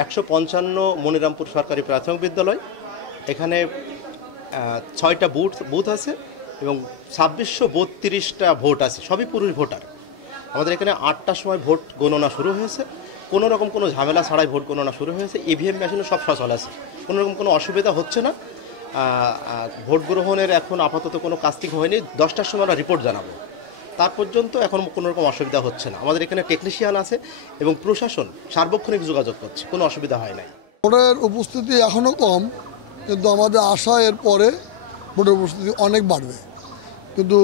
155 মনিরামপুর সরকারি প্রাথমিক বিদ্যালয়। এখানে 6টা বুথ আছে এবং 2632টা ভোট আছে, সবই পুরুষ ভোটার। আমাদের এখানে 8টার সময় ভোট গণনা শুরু হয়েছে, কোনো রকম কোনো ঝামেলা ছাড়াই ভোট গণনা শুরু হয়েছে। ইভিএম মেশিনও সব সচল আছে, কোনো রকম কোনো অসুবিধা হচ্ছে না। ভোট গ্রহণের এখন আপাতত কোনো কাস্টিং হয়নি, 10টার সময় আমরা রিপোর্ট জানাবো। তার পর্যন্ত এখন কোনো রকম অসুবিধা হচ্ছে না। আমাদের এখানে টেকনিশিয়ান আছে এবং প্রশাসন সার্বক্ষণিক যোগাযোগ করছে, কোনো অসুবিধা হয় নাই। ভোটের উপস্থিতি এখনও কম, কিন্তু আমাদের আশা এর পরে ভোটের উপস্থিতি অনেক বাড়বে। কিন্তু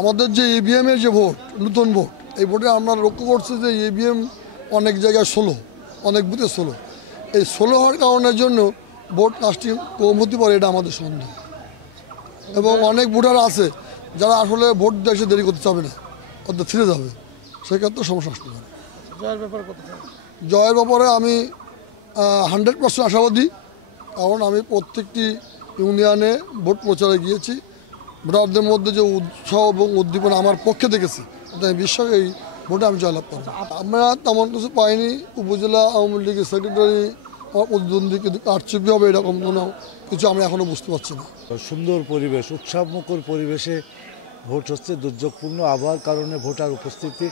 আমাদের যে ইভিএমের যে ভোট, নতুন ভোট, এই ভোটে আমরা লক্ষ্য করছি যে ইভিএম অনেক জায়গায় 16, অনেক বুথে 16। এই 16 হওয়ার কারণের জন্য ভোট কাস্টিং কম হতে পারে, এটা আমাদের সন্দেহ। এবং অনেক ভোটার আছে যারা আসলে ভোট দিয়ে এসে দেরি করতে চাবে না, অর্থাৎ ফিরে যাবে, সেক্ষেত্রে সমস্যা আসতে পারে। জয়ের ব্যাপারে আমি 100% আশাবাদী, কারণ আমি প্রত্যেকটি ইউনিয়নে ভোট প্রচারে গিয়েছি। ভোটারদের মধ্যে যে উৎসাহ এবং উদ্দীপনা আমার পক্ষে দেখেছি, তাই বিশ্বাস এই ভোটে আমি জয়লাভ করব। আমরা তেমন কিছু পাইনি। উপজেলা আওয়ামী লীগের সেক্রেটারি আমার প্রতিদ্বন্দ্বী, কিন্তু কারচুপি হবে এরকম কোনো কিছু আমরা এখনও বুঝতে পারছি না। সুন্দর পরিবেশ, উৎসবমুখর পরিবেশে ভোট হচ্ছে। দুর্যোগপূর্ণ আবহাওয়ার কারণে ভোটার উপস্থিতি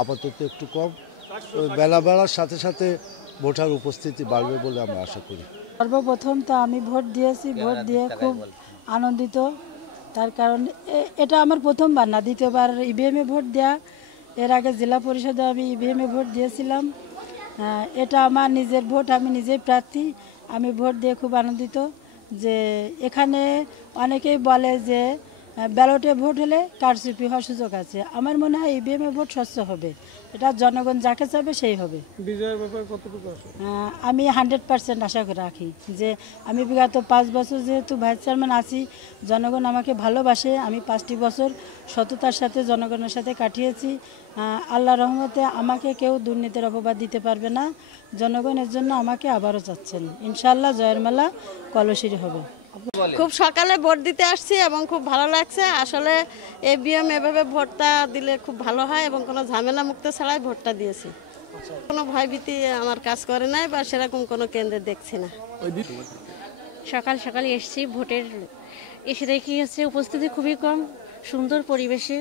আপাতত একটু কম। বেলা বেলার সাথে সাথে ভোটার উপস্থিতি বাড়বে বলে আমরা আশা করি। সর্বপ্রথম তো আমি ভোট দিয়েছি, ভোট দিয়ে খুব আনন্দিত। তার কারণ এটা আমার প্রথমবার না, দ্বিতীয়বার ইভিএমে ভোট দেওয়া। এর আগে জেলা পরিষদে আমি ইভিএমে ভোট দিয়েছিলাম। এটা আমার নিজের ভোট, আমি নিজেই প্রার্থী। আমি ভোট দিয়ে খুব আনন্দিত। যে এখানে অনেকেই বলে যে ব্যালটে ভোট হলে কারচুপি হওয়ার সুযোগ আছে। আমার মনে হয় ইভিএমে ভোট স্বচ্ছ হবে, এটা জনগণ যাকে চাবে সেই হবে। বিজয়ের ব্যাপারে কতটুকু আশা? আমি 100% আশা করে রাখি যে আমি বিগত 5 বছর যেহেতু ভাইস চেয়ারম্যান আছি, জনগণ আমাকে ভালোবাসে। আমি 5টি বছর সততার সাথে জনগণের সাথে কাটিয়েছি। আল্লাহর রহমতে আমাকে কেউ দুর্নীতির অপবাদ দিতে পারবে না। জনগণের জন্য আমাকে আবারও চাচ্ছেন। ইনশাআল্লাহ জয়ের মেলা কলসির হবে। খুব সকালে ভোট দিতে আসছি এবং খুব ভালো লাগছে। আসলে ইভিএম এভাবে ভোটটা দিলে খুব ভালো হয় এবং কোনো ঝামেলা মুক্ত ছাড়াই ভোটটা দিয়েছি। কোনো ভয়ভীতি আমার কাজ করে নাই বা সেরকম কোনো কেন্দ্রে দেখছি না। সকাল সকাল এসেছি ভোটের, এসে দেখি হচ্ছে উপস্থিতি খুবই কম। সুন্দর পরিবেশে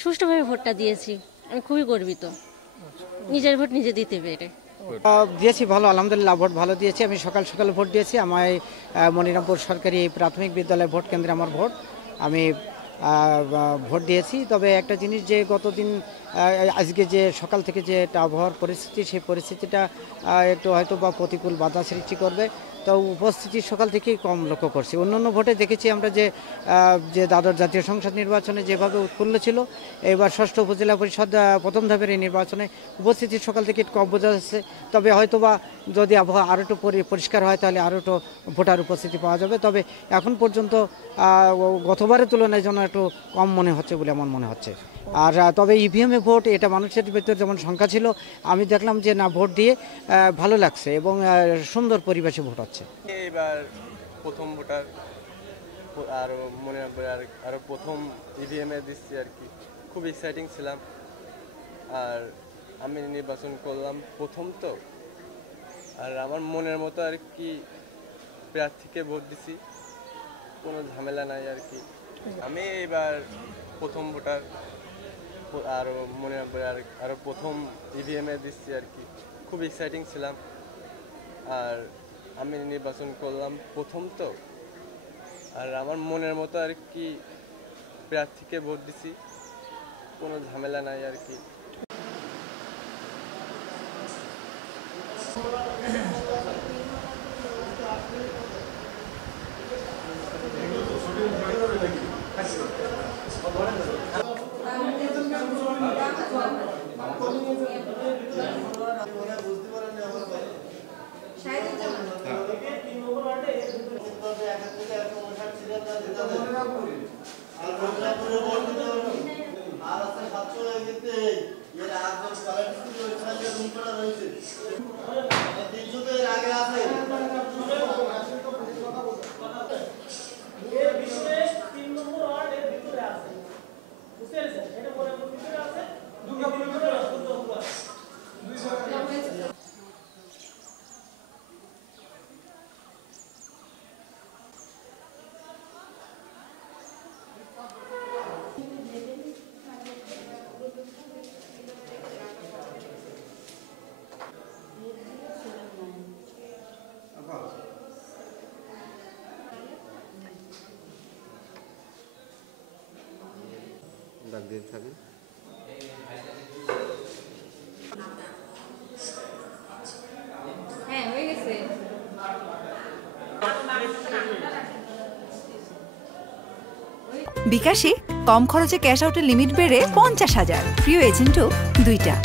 সুষ্ঠুভাবে ভোটটা দিয়েছি, আমি খুবই গর্বিত নিজের ভোট নিজে দিতে পেরে। দিয়েছি ভালো, আলহামদুলিল্লাহ ভোট ভালো দিয়েছি। আমি সকাল সকাল ভোট দিয়েছি। আমার মনিরামপুর সরকারি প্রাথমিক বিদ্যালয় ভোট কেন্দ্রে আমার ভোট, আমি ভোট দিয়েছি। তবে একটা জিনিস, যে গতদিন আজকে যে সকাল থেকে যে আবহাওয়ার পরিস্থিতি, সেই পরিস্থিতিটা একটু হয়তো বা প্রতিকূল বাধা সৃষ্টি করবে। তো উপস্থিতি সকাল থেকেই কম লক্ষ্য করছি। অন্যান্য ভোটে দেখেছি আমরা যে দ্বাদশ জাতীয় সংসদ নির্বাচনে যেভাবে উৎফুল্ল ছিল, এবার 6ষ্ঠ উপজেলা পরিষদ প্রথম ধাপের এই নির্বাচনে উপস্থিতি সকাল থেকে একটু কম বোঝা যাচ্ছে। তবে হয়তোবা যদি আবহাওয়া আরও একটু পরিষ্কার হয়, তাহলে আরও একটু ভোটার উপস্থিতি পাওয়া যাবে। তবে এখন পর্যন্ত গতবারের তুলনায় যেন একটু কম মনে হচ্ছে বলে আমার মনে হচ্ছে। আর তবে ইভিএমে ভোট, এটা মানুষের ভিতরে যেমন সংখ্যা ছিল, আমি দেখলাম যে না, ভোট দিয়ে ভালো লাগছে এবং সুন্দর পরিবেশে ভোট হচ্ছে। এবার প্রথম ভোটার, আরও মনে রাখবে আরও প্রথম ইভিএমে দিচ্ছি আর কি, খুব এক্সাইটিং ছিলাম। আর আমি নির্বাচন করলাম প্রথম, তো আর আমার মনের মতো আর কি প্রার্থীকে ভোট দিছি, কোনো ঝামেলা নাই আর কি। আমি এবার প্রথম ভোটার, আরও মনে রাখবে আরও প্রথম ইভিএমে দিচ্ছি আর কি, খুব এক্সাইটিং ছিলাম। আর আমি নির্বাচন করলাম প্রথম, তো আর আমার মনের মতো আর কি প্রার্থীকে ভোট দিছি, কোনো ঝামেলা নাই আর কি। দিন থাকেন। হ্যাঁ হয়ে গেছে। বিকাশে কম খরচে ক্যাশ আউটের লিমিট বেড়ে 50,000, প্রিয় এজেন্টও 2টা।